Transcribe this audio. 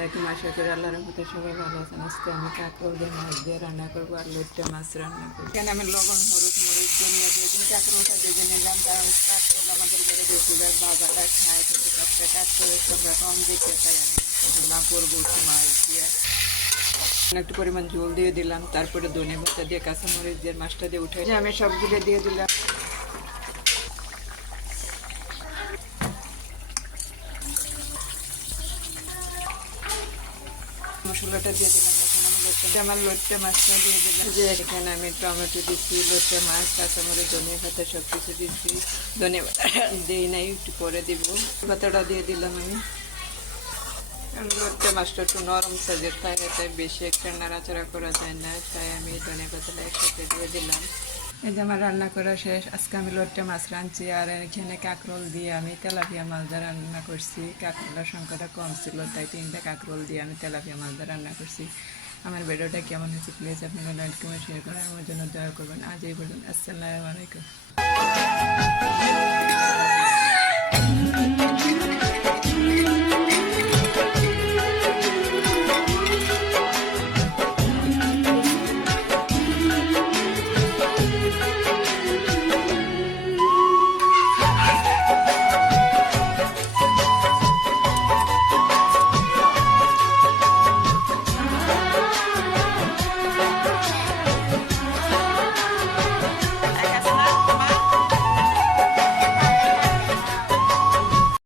আলাইকুম। আশা করি আল্লাহর রহমতে সবাই ভালো আছেন। আজকে আমি কাঁকরোল দিয়ে মাছ দিয়ে রান্না করবো আর লইট্টা মাছ রান্না করবো। এখানে আমি লবণ, হলুদ, মরিচ, ধনিয়া দিয়ে দিন কাঁকরোলটা ভেজে নিলাম, কারণ কাঁকরোল আমাদের ঘরে বেশিরভাগ বাজারটা খায়, কিন্তু কাঁচটা কাঁকরোলের সংখ্যা কম দিতে, তাই আমি রান্না করবো একটু মাছ দিয়ে। একটু পরিমাণ জল দিয়ে দিলাম, তারপরে ধনে পাতা দিয়ে কাঁচামরিচ দিয়ে মাছটা দিয়ে উঠে আমি সবগুলো দিয়ে দিলাম। মশলাটা দিয়ে দিলাম। এখন আমার লইট্টা মাছটা দিয়ে দিলাম। যে এখানে আমি টমেটো দিচ্ছি, লইট্টা মাছ, কাঁচামরিচ, ধনিয়া পাতা সব কিছু দিচ্ছি। ধনিয়া পাতা দিই নাই, একটু পরে দিব। পাতাটা দিয়ে দিলাম আমি। লইট্টা মাছটা একটু নরম সাইজের থাকে, তাই বেশি একটা নাড়াচাড়া করা যায় না, তাই আমি ধনিয়া পাতাটা একসাথে দিয়ে দিলাম। এই যে আমার রান্না করা শেষ। আজকে আমি লইট্টা মাছ রাঁধছি, আর এখানে কাঁকরোল দিয়ে আমি তেলাপিয়া মাছটা রান্না করছি। কাঁকরোলের সংখ্যাটা কম ছিল, তাই 3টা কাঁকরোল দিয়ে আমি তেলাপিয়া মাছটা রান্না করছি। আমার ভিডিওটা কেমন হয়েছে প্লিজ আপনারা লাইক কমেন্ট শেয়ার করে আমার জন্য দয়া করবেন। আজ এই পর্যন্ত। আসসালামু আলাইকুম।